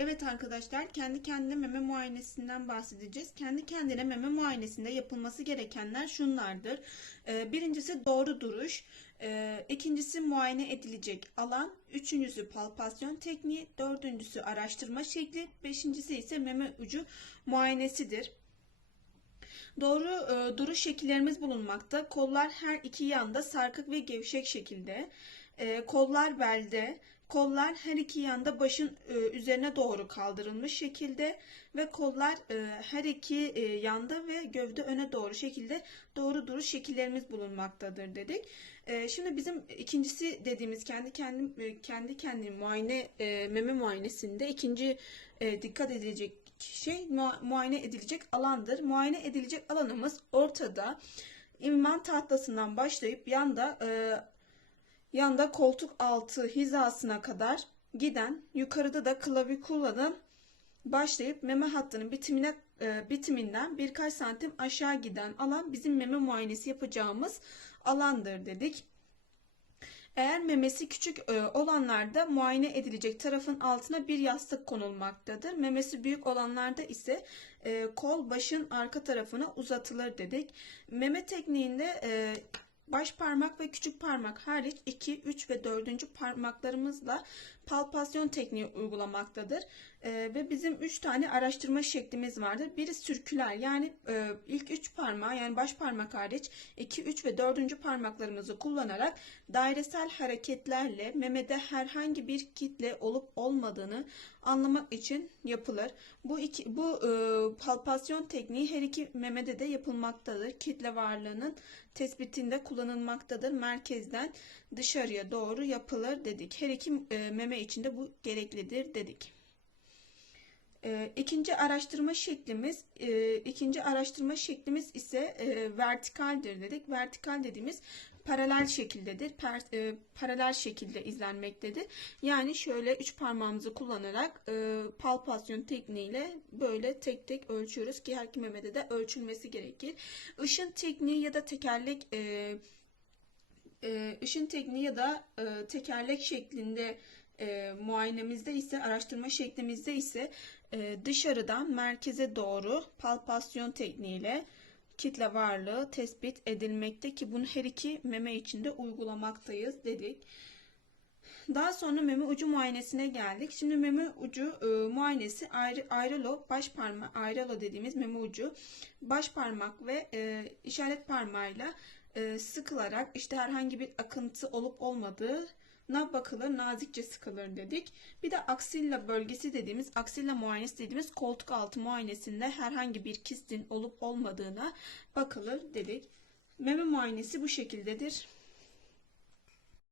Evet arkadaşlar kendi kendine meme muayenesinden bahsedeceğiz. Kendi kendine meme muayenesinde yapılması gerekenler şunlardır. Ee, Birincisi doğru duruş. Ee, ikincisi muayene edilecek alan. Üçüncüsü palpasyon tekniği. Dördüncüsü araştırma şekli. Beşincisi ise meme ucu muayenesidir. Doğru e, duruş şekillerimiz bulunmakta. Kollar her iki yanda sarkık ve gevşek şekilde. E, kollar belde, kollar her iki yanda başın e, üzerine doğru kaldırılmış şekilde ve kollar e, her iki e, yanda ve gövde öne doğru şekilde doğru duruş şekillerimiz bulunmaktadır dedik. Şimdi bizim ikincisi dediğimiz kendi kendi kendi kendine muayene meme muayenesinde ikinci dikkat edilecek şey mua- muayene edilecek alandır. Muayene edilecek alanımız ortada. İmman tahtasından başlayıp yanda yanda koltuk altı hizasına kadar giden yukarıda da klavikula'nın başlayıp meme hattının bitimine e, bitiminden birkaç santim aşağı giden alan bizim meme muayenesi yapacağımız alandır dedik. Eğer memesi küçük e, olanlarda muayene edilecek tarafın altına bir yastık konulmaktadır. Memesi büyük olanlarda ise e, kol başın arka tarafına uzatılır dedik. Meme tekniğinde e, baş parmak ve küçük parmak hariç 2, 3 ve 4. parmaklarımızla palpasyon tekniği uygulamaktadır. E, ve bizim 3 tane araştırma şeklimiz vardır. Biri sürküler yani e, ilk 3 parmağı yani baş parmak hariç 2, 3 ve 4. parmaklarımızı kullanarak dairesel hareketlerle memede herhangi bir kitle olup olmadığını anlamak için yapılır. Bu iki, bu e, palpasyon tekniği her iki memede de yapılmaktadır. Kitle varlığının tespitinde kullanılmaktadır. Merkezden dışarıya doğru yapılır dedik. Her iki e, meme için de bu gereklidir dedik. E, ikinci araştırma şeklimiz e, ikinci araştırma şeklimiz ise e, vertikaldir dedik. Vertikal dediğimiz paralel şekildedir. Per- e, paralel şekilde izlenmektedir. Yani şöyle üç parmağımızı kullanarak e, palpasyon tekniğiyle böyle tek tek ölçüyoruz ki her iki memede de ölçülmesi gerekir. Işın tekniği ya da tekerlek e, e, ışın tekniği ya da e, tekerlek şeklinde e, muayenemizde ise araştırma şeklimizde ise e, dışarıdan merkeze doğru palpasyon tekniğiyle kitle varlığı tespit edilmekte ki bunu her iki meme içinde uygulamaktayız dedik. Daha sonra meme ucu muayenesine geldik. Şimdi meme ucu e, muayenesi ayrı, ayrılo baş parmak ayrılo dediğimiz meme ucu baş parmak ve e, işaret parmağıyla e, sıkılarak işte herhangi bir akıntı olup olmadığına bakılır, nazikçe sıkılır dedik. Bir de aksilla bölgesi dediğimiz, aksilla muayenesi dediğimiz koltuk altı muayenesinde herhangi bir kistin olup olmadığına bakılır dedik. Meme muayenesi bu şekildedir.